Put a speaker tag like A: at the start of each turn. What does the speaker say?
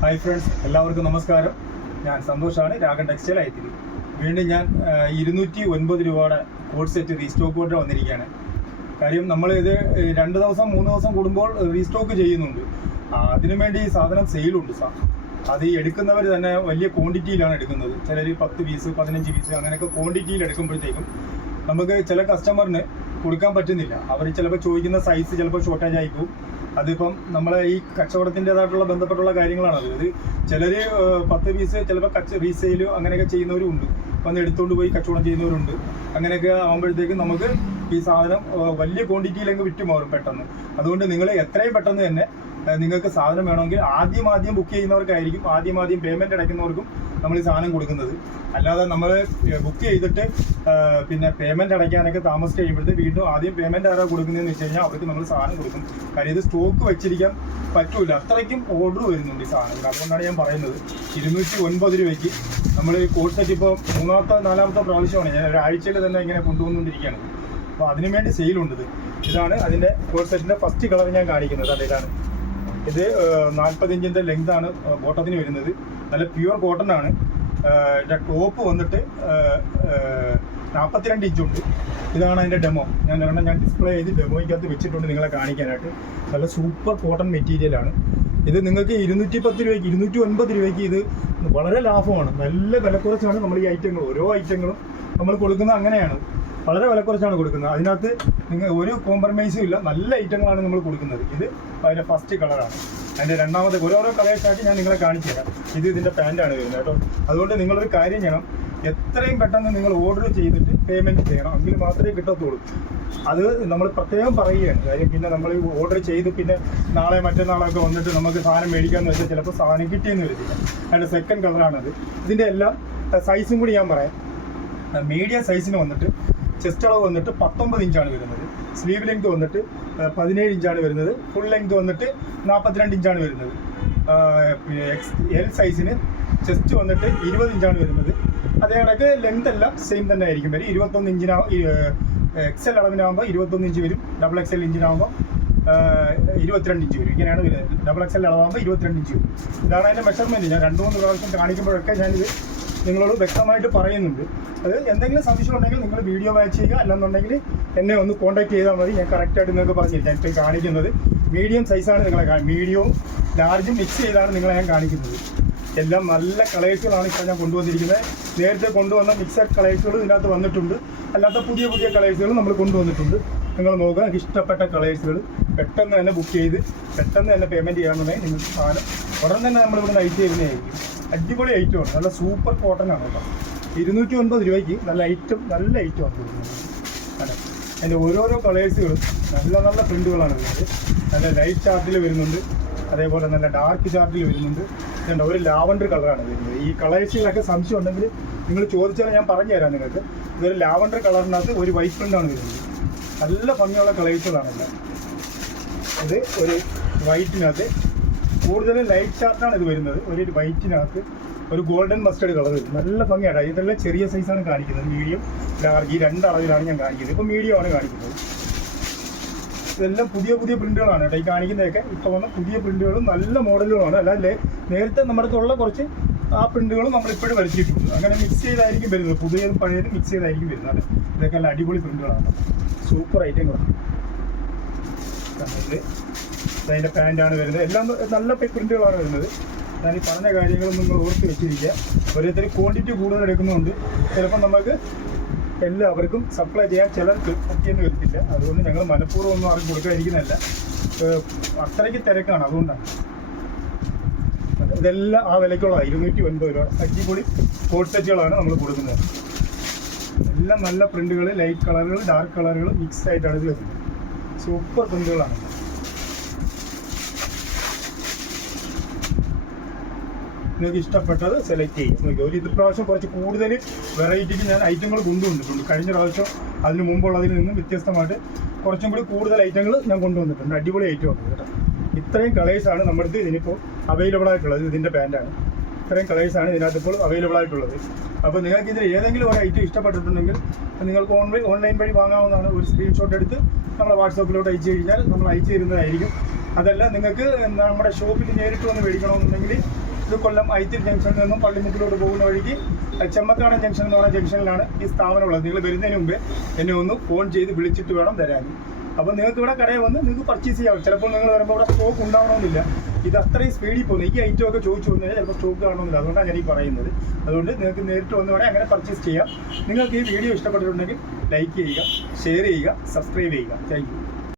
A: Hi friends എല്ലാവർക്കും നമസ്കാരം. ഞാൻ സന്തോഷാണ്. രാഗൻ ടെക്സ്റ്റൈൽ ആയിത്തിരി വീണ്ടും ഞാൻ ഇരുന്നൂറ്റി ഒൻപത് രൂപയുടെ കോഡ് സെറ്റ് റീസ്റ്റോക്ക് ഓർഡർ വന്നിരിക്കുകയാണ്. കാര്യം നമ്മൾ ഇത് രണ്ട് ദിവസം മൂന്ന് ദിവസം കൂടുമ്പോൾ റീസ്റ്റോക്ക് ചെയ്യുന്നുണ്ട്. ആ, അതിനു വേണ്ടി ഈ സാധനം സെയിലുണ്ട് സാർ അത് ഈ എടുക്കുന്നവർ തന്നെ വലിയ ക്വാണ്ടിറ്റിയിലാണ് എടുക്കുന്നത്. ചിലർ പത്ത് പീസ് പതിനഞ്ച് പീസ് അങ്ങനെയൊക്കെ ക്വാണ്ടിറ്റിയിൽ എടുക്കുമ്പോഴത്തേക്കും നമുക്ക് ചില കസ്റ്റമറിന് കൊടുക്കാൻ പറ്റുന്നില്ല. അവർ ചിലപ്പോൾ ചോദിക്കുന്ന സൈസ് ചിലപ്പോൾ ഷോർട്ടേജ് ആയി പോകും അതിപ്പം നമ്മളെ ഈ കച്ചവടത്തിന്റെതായിട്ടുള്ള ബന്ധപ്പെട്ടുള്ള കാര്യങ്ങളാണ് അത്. ചിലർ പത്ത് പീസ് ചിലപ്പോൾ കച്ച റീസെയിൽ അങ്ങനെയൊക്കെ ചെയ്യുന്നവരും ഉണ്ട് വന്ന് എടുത്തുകൊണ്ട് പോയി കച്ചവടം ചെയ്യുന്നവരുണ്ട്. അങ്ങനെയൊക്കെ ആകുമ്പോഴത്തേക്കും നമുക്ക് ഈ സാധനം വലിയ ക്വാണ്ടിറ്റിയിലേക്ക് വിറ്റ് മാറും പെട്ടെന്ന്. അതുകൊണ്ട് നിങ്ങൾ എത്രയും പെട്ടെന്ന് തന്നെ നിങ്ങൾക്ക് സാധനം വേണമെങ്കിൽ ആദ്യം ആദ്യം ബുക്ക് ചെയ്യുന്നവർക്കായിരിക്കും ആദ്യം ആദ്യം പേയ്മെന്റ് അടയ്ക്കുന്നവർക്കും നമ്മൾ ഈ സാധനം കൊടുക്കുന്നത്. അല്ലാതെ നമ്മൾ ബുക്ക് ചെയ്തിട്ട് പിന്നെ പേയ്മെന്റ് അടയ്ക്കാനൊക്കെ താമസിച്ച് കഴിയുമ്പോഴത്തേക്ക് വീണ്ടും ആദ്യം പേയ്മെന്റ് ആരാ കൊടുക്കുന്നതെന്ന് വെച്ച് കഴിഞ്ഞാൽ അവർക്ക് നമ്മൾ സാധനം കൊടുക്കും. കാര്യം ഇത് സ്റ്റോക്ക് വെച്ചിരിക്കാൻ പറ്റൂല. അത്രയ്ക്കും ഓർഡർ വരുന്നുണ്ട് ഈ സാധനങ്ങൾ. അതുകൊണ്ടാണ് ഞാൻ പറയുന്നത്. ഇരുന്നൂറ്റി ഒൻപത് രൂപയ്ക്ക് നമ്മൾ കോഡ് ഇപ്പോൾ മൂന്നാമത്തെ നാലാമത്തെ പ്രാവശ്യമാണ് ഞാൻ ഒരാഴ്ചയിൽ തന്നെ ഇങ്ങനെ കൊണ്ടുവന്നുകൊണ്ടിരിക്കുകയാണ്. അപ്പോൾ അതിനു വേണ്ടി സെയിലുണ്ട് ഇത്. ഇതാണ് അതിന്റെ കോഴ്സെറ്റിന്റെ ഫസ്റ്റ് കളർ ഞാൻ കാണിക്കുന്നത്. അതേതാണ് ഇതാണ് ഇത് നാൽപ്പത്തിഞ്ചിന്റെ ആണ് ബോട്ടത്തിന് വരുന്നത്. നല്ല പ്യുവർ കോട്ടൺ ആണ്. ടോപ്പ് വന്നിട്ട് നാൽപ്പത്തിരണ്ട് ഇഞ്ചുണ്ട് ഇതാണ് അതിന്റെ ഡെമോ ഞാൻ ഒരെണ്ണം ഞാൻ ഡിസ്പ്ലേ ചെയ്ത് ഡെമോയ്ക്കകത്ത് വെച്ചിട്ടുണ്ട് നിങ്ങളെ കാണിക്കാനായിട്ട്. നല്ല സൂപ്പർ കോട്ടൺ മെറ്റീരിയലാണ് ഇത് നിങ്ങൾക്ക് ഇരുന്നൂറ്റി പത്ത് രൂപയ്ക്ക് ഇരുന്നൂറ്റി ഒൻപത് രൂപയ്ക്ക് ഇത് വളരെ ലാഭമാണ്. നല്ല വിലക്കുറച്ചാണ് നമ്മൾ ഈ ഐറ്റങ്ങൾ ഓരോ ഐറ്റങ്ങളും നമ്മൾ കൊടുക്കുന്നത് അങ്ങനെയാണ്. വളരെ വിലക്കുറച്ചാണ് കൊടുക്കുന്നത്. അതിനകത്ത് നിങ്ങൾ ഒരു കോംപ്രമൈസും ഇല്ല. നല്ല ഐറ്റങ്ങളാണ് നമ്മൾ കൊടുക്കുന്നത്. ഇത് അതിന്റെ ഫസ്റ്റ് കളറാണ് അതിന്റെ രണ്ടാമത്തെ ഓരോരോ കളേഴ്സാക്കി ഞാൻ നിങ്ങളെ കാണിച്ചു തരാം. ഇത് ഇതിന്റെ പാന്റാണ് വരുന്നത് കേട്ടോ. അതുകൊണ്ട് നിങ്ങളൊരു കാര്യം ചെയ്യണം. എത്രയും പെട്ടെന്ന് നിങ്ങൾ ഓർഡർ ചെയ്തിട്ട് പേയ്മെന്റ് ചെയ്യണം. എങ്കിൽ മാത്രമേ കിട്ടത്തുള്ളൂ. അത് നമ്മൾ പ്രത്യേകം പറയുകയാണ്. കാര്യം പിന്നെ നമ്മൾ ഓർഡർ ചെയ്ത് പിന്നെ നാളെ മറ്റന്നാളൊക്കെ വന്നിട്ട് നമുക്ക് സാധനം മേടിക്കാമെന്ന് വെച്ചാൽ ചിലപ്പോൾ സാധനം കിട്ടിയെന്ന് വരില്ല. അതിന്റെ സെക്കൻഡ് കളറാണത് ഇതിന്റെ എല്ലാം സൈസും കൂടി ഞാൻ പറയാം. മീഡിയം സൈസിന് വന്നിട്ട് ചെസ്റ്റ് അളവ് വന്നിട്ട് പത്തൊമ്പത് ഇഞ്ചാണ് വരുന്നത്. സ്ലീവ് ലെങ്ത് വന്നിട്ട് പതിനേഴ് ഇഞ്ചാണ് വരുന്നത്. ഫുൾ ലെങ്ത് വന്നിട്ട് നാൽപ്പത്തിരണ്ട് ഇഞ്ചാണ് വരുന്നത്. എൽ സൈസിന് ചെസ്റ്റ് വന്നിട്ട് ഇരുപത് ഇഞ്ചാണ് വരുന്നത്. അതേ കണക്ക് ലെങ്ത് എല്ലാം സെയിം തന്നെ ആയിരിക്കും വരും ഇരുപത്തൊന്ന് ഇഞ്ചിനാ എൽ അളവിനാകുമ്പോൾ ഇരുപത്തൊന്ന് ഇഞ്ച് വരും. ഡബിൾ എക്സ് എൽ ഇഞ്ചിനാകുമ്പോൾ ഇരുപത്തിരണ്ട് ഇഞ്ച് വരും. ഇങ്ങനെയാണ് വരുന്നത്. ഡബിൾ എക്സ് എൽ അളവാകുമ്പോൾ ഇരുപത്തിരണ്ട് ഇഞ്ച് വരും. ഇതാണ് അതിന്റെ മെഷർമെന്റ് ഞാൻ രണ്ട് മൂന്ന് പ്രാവശ്യം കാണിക്കുമ്പോഴൊക്കെ ഞാനിത് നിങ്ങളോട് വ്യക്തമായിട്ട് പറയുന്നുണ്ട്. അത് എന്തെങ്കിലും സംശയം ഉണ്ടെങ്കിൽ നിങ്ങൾ വീഡിയോ വാച്ച് ചെയ്യുക. അല്ലെന്നുണ്ടെങ്കിൽ എന്നെ ഒന്ന് കോൺടാക്ട് ചെയ്താൽ മതി. ഞാൻ കറക്റ്റായിട്ട് നിങ്ങൾക്ക് പറഞ്ഞു ഞാൻ ഇപ്പോൾ കാണിക്കുന്നത് മീഡിയം സൈസാണ് നിങ്ങളെ മീഡിയവും ലാർജും മിക്സ് ചെയ്താണ് നിങ്ങളെ ഞാൻ കാണിക്കുന്നത്. എല്ലാം നല്ല കളേഴ്സുകളാണ് ഇപ്പോൾ ഞാൻ കൊണ്ടുവന്നിരിക്കുന്നത്. നേരത്തെ കൊണ്ടുവന്ന മിക്സഡ് കളേഴ്സുകൾ ഇതിനകത്ത് വന്നിട്ടുണ്ട്. അല്ലാത്ത പുതിയ പുതിയ കളേഴ്സുകൾ നമ്മൾ കൊണ്ടുവന്നിട്ടുണ്ട്. നിങ്ങൾ നോക്കുക ഇഷ്ടപ്പെട്ട കളേഴ്സുകൾ പെട്ടെന്ന് തന്നെ ബുക്ക് ചെയ്ത് പെട്ടെന്ന് തന്നെ പേയ്മെന്റ് ചെയ്യാമെന്നുണ്ടെങ്കിൽ നിങ്ങൾക്ക് സാധനം ഉടൻ തന്നെ നമ്മൾ ഇവിടെ അയച്ചു തരുന്നതായിരിക്കും. അടിപൊളി ഐറ്റം ആണ്. നല്ല സൂപ്പർ കോട്ടൺ ആണ് കേട്ടോ. ഇരുന്നൂറ്റി ഒൻപത് രൂപയ്ക്ക് നല്ല ഐറ്റം നല്ല ഐറ്റം ആണ് അതെ. അതിന്റെ ഓരോരോ കളേഴ്സുകളും നല്ല നല്ല പ്രിന്റുകളാണ് വരുന്നത് നല്ല ലൈറ്റ് ചാർട്ടിൽ വരുന്നുണ്ട്. അതേപോലെ നല്ല ഡാർക്ക് ചാർട്ടിൽ വരുന്നുണ്ട്. ഇതുണ്ട് ഒരു ലാവണ്ടർ കളറാണ് വരുന്നത്. ഈ കളേഴ്സുകളൊക്കെ സംശയം ഉണ്ടെങ്കിൽ നിങ്ങൾ ചോദിച്ചാൽ ഞാൻ പറഞ്ഞു തരാം നിങ്ങൾക്ക്. ഇതൊരു ലാവണ്ടർ കളറിനകത്ത് ഒരു വൈറ്റ് പ്രിന്റാണ് വരുന്നത്. നല്ല ഭംഗിയുള്ള കളേഴ്സുകളാണ് എല്ലാം ഇത് ഒരു വൈറ്റിനകത്ത് കൂടുതലും ലൈറ്റ് ഷാർട്ടാണ് ഇത് വരുന്നത്. ഒരു വൈറ്റിനകത്ത് ഒരു ഗോൾഡൻ മസ്റ്റേഡ് കളർ വരും നല്ല ഭംഗിയാണ് ഇതെല്ലാം ചെറിയ സൈസാണ് കാണിക്കുന്നത്. മീഡിയം ലാർജ് ഈ രണ്ട് അളവിലാണ് ഞാൻ കാണിക്കുന്നത്. ഇപ്പോൾ മീഡിയം ആണ് കാണിക്കുന്നത്. ഇതെല്ലാം പുതിയ പുതിയ പ്രിന്റുകളാണ് കേട്ടോ. ഈ കാണിക്കുന്നതൊക്കെ ഇപ്പോൾ വന്ന പുതിയ പ്രിന്റുകളും നല്ല മോഡലുകളാണ് അല്ലാതെ നേരത്തെ നമ്മുടെ അടുത്തുള്ള കുറച്ച് ആ പ്രിന്റുകളും നമ്മൾ ഇപ്പോഴും വരുത്തിയിട്ടുണ്ട് അങ്ങനെ മിക്സ് ചെയ്തായിരിക്കും വരുന്നത്. പുതിയതും പഴയതും മിക്സ് ചെയ്തായിരിക്കും വരുന്നത്. ഇതൊക്കെ നല്ല അടിപൊളി പ്രിന്റുകളാണ് സൂപ്പർ ഐറ്റങ്ങളാണ് ഇത് അതിന്റെ പാന്റാണ് വരുന്നത്. എല്ലാം നല്ല പ്രിന്റുകളാണ് വരുന്നത്. ഞാൻ ഈ പറഞ്ഞ കാര്യങ്ങളും നിങ്ങൾ ഓർത്ത് വെച്ചിരിക്കുക. ഓരോരുത്തർ ക്വാണ്ടിറ്റി കൂടുതൽ എടുക്കുന്നുണ്ട് ചിലപ്പോൾ നമുക്ക് എല്ലാവർക്കും സപ്ലൈ ചെയ്യാൻ ചിലർക്ക് പറ്റിയെന്ന് വരത്തില്ല അതുകൊണ്ട് ഞങ്ങൾ മനഃപൂർവം ഒന്നും ആർക്കും കൊടുക്കാതിരിക്കുന്നതല്ല. അത്രയ്ക്ക് തിരക്കാണ്. അതുകൊണ്ടാണ്. ഇതെല്ലാം ആ വിലയ്ക്കുള്ള ഇരുന്നൂറ്റി ഒൻപത് രൂപ. അടിപൊളി കോട്ട് സെറ്റുകളാണ് നമ്മൾ കൊടുക്കുന്നത്. എല്ലാം നല്ല പ്രിന്റുകൾ ലൈറ്റ് കളറുകൾ ഡാർക്ക് കളറുകൾ മിക്സ് ആയിട്ടാണ് ഇത് വരുന്നത്. സൂപ്പർ പ്രിന്റുകളാണ് നിങ്ങൾക്ക് ഇഷ്ടപ്പെട്ടത് സെലക്ട് ചെയ്യും. നോക്കി ഒരു ഇത് പ്രാവശ്യം കുറച്ച് കൂടുതൽ വെറൈറ്റിക്ക് ഞാൻ ഐറ്റങ്ങൾ കൊണ്ടുവന്നിട്ടുണ്ട്. കഴിഞ്ഞ പ്രാവശ്യം അതിന് മുമ്പുള്ളതിൽ നിന്നും വ്യത്യസ്തമായിട്ട് കുറച്ചും കൂടി കൂടുതൽ ഐറ്റങ്ങൾ ഞാൻ കൊണ്ടുവന്നിട്ടുണ്ട്. അടിപൊളി ഐറ്റമാണ് കേട്ടോ. ഇത്രയും കളേഴ്സാണ് നമ്മുടെ ഇതിനിപ്പോൾ അവൈലബിൾ ആയിട്ടുള്ളത്. ഇതിന്റെ പാന്റാണ് ഇത്രയും കളേഴ്സാണ് ഇതിനകത്ത് ഇപ്പോൾ അവൈലബിൾ ആയിട്ടുള്ളത്. അപ്പോൾ നിങ്ങൾക്ക് ഇതിൽ ഏതെങ്കിലും ഒരു ഐറ്റം ഇഷ്ടപ്പെട്ടിട്ടുണ്ടെങ്കിൽ നിങ്ങൾക്ക് ഓൺലൈൻ ഓൺലൈൻ വഴി വാങ്ങാവുന്നതാണ്. ഒരു സ്ക്രീൻഷോട്ട് എടുത്ത് നമ്മളെ വാട്സാപ്പിലോട്ട് അയച്ചു കഴിഞ്ഞാൽ നമ്മൾ അയച്ചു തരുന്നതായിരിക്കും. അതല്ല നിങ്ങൾക്ക് നമ്മുടെ ഷോപ്പിൽ നേരിട്ട് വന്ന് മേടിക്കണമെന്നുണ്ടെങ്കിൽ ഇത് കൊല്ലം ഐത്തിരി ജംഗ്ഷനിൽ നിന്നും പള്ളിമുക്കിലോട്ട് പോകുന്ന വഴിക്ക് ചെമ്മക്കാടൻ ജംഗ്ഷൻ എന്ന് പറയുന്ന ജംഗ്ഷനിലാണ് ഈ സ്ഥാപനമുള്ളത് നിങ്ങൾ വരുന്നതിന് മുമ്പേ എന്നെ ഒന്ന് ഫോൺ ചെയ്ത് വിളിച്ചിട്ട് വേണം തരാൻ. അപ്പോൾ നിങ്ങൾക്ക് ഇവിടെ കടയിൽ വന്ന് നിങ്ങൾക്ക് പർച്ചേസ് ചെയ്യാം. ചിലപ്പോൾ നിങ്ങൾ വരുമ്പോൾ ഇവിടെ സ്റ്റോക്ക് ഉണ്ടാവണമെന്നില്ല. ഇത് അത്രയും സ്പീഡിൽ പോകുന്നു. ഈ ഐറ്റം ഒക്കെ ചോദിച്ചു വന്നു ചിലപ്പോൾ സ്റ്റോക്ക് കാണണമെന്നില്ല. അതുകൊണ്ടാണ് ഞാൻ ഈ പറയുന്നത്. അതുകൊണ്ട് നിങ്ങൾക്ക് നേരിട്ട് വന്ന് വേണേൽ അങ്ങനെ പർച്ചേസ് ചെയ്യാം. നിങ്ങൾക്ക് ഈ വീഡിയോ ഇഷ്ടപ്പെട്ടിട്ടുണ്ടെങ്കിൽ ലൈക്ക് ചെയ്യുക ഷെയർ ചെയ്യുക സബ്സ്ക്രൈബ് ചെയ്യുക. താങ്ക്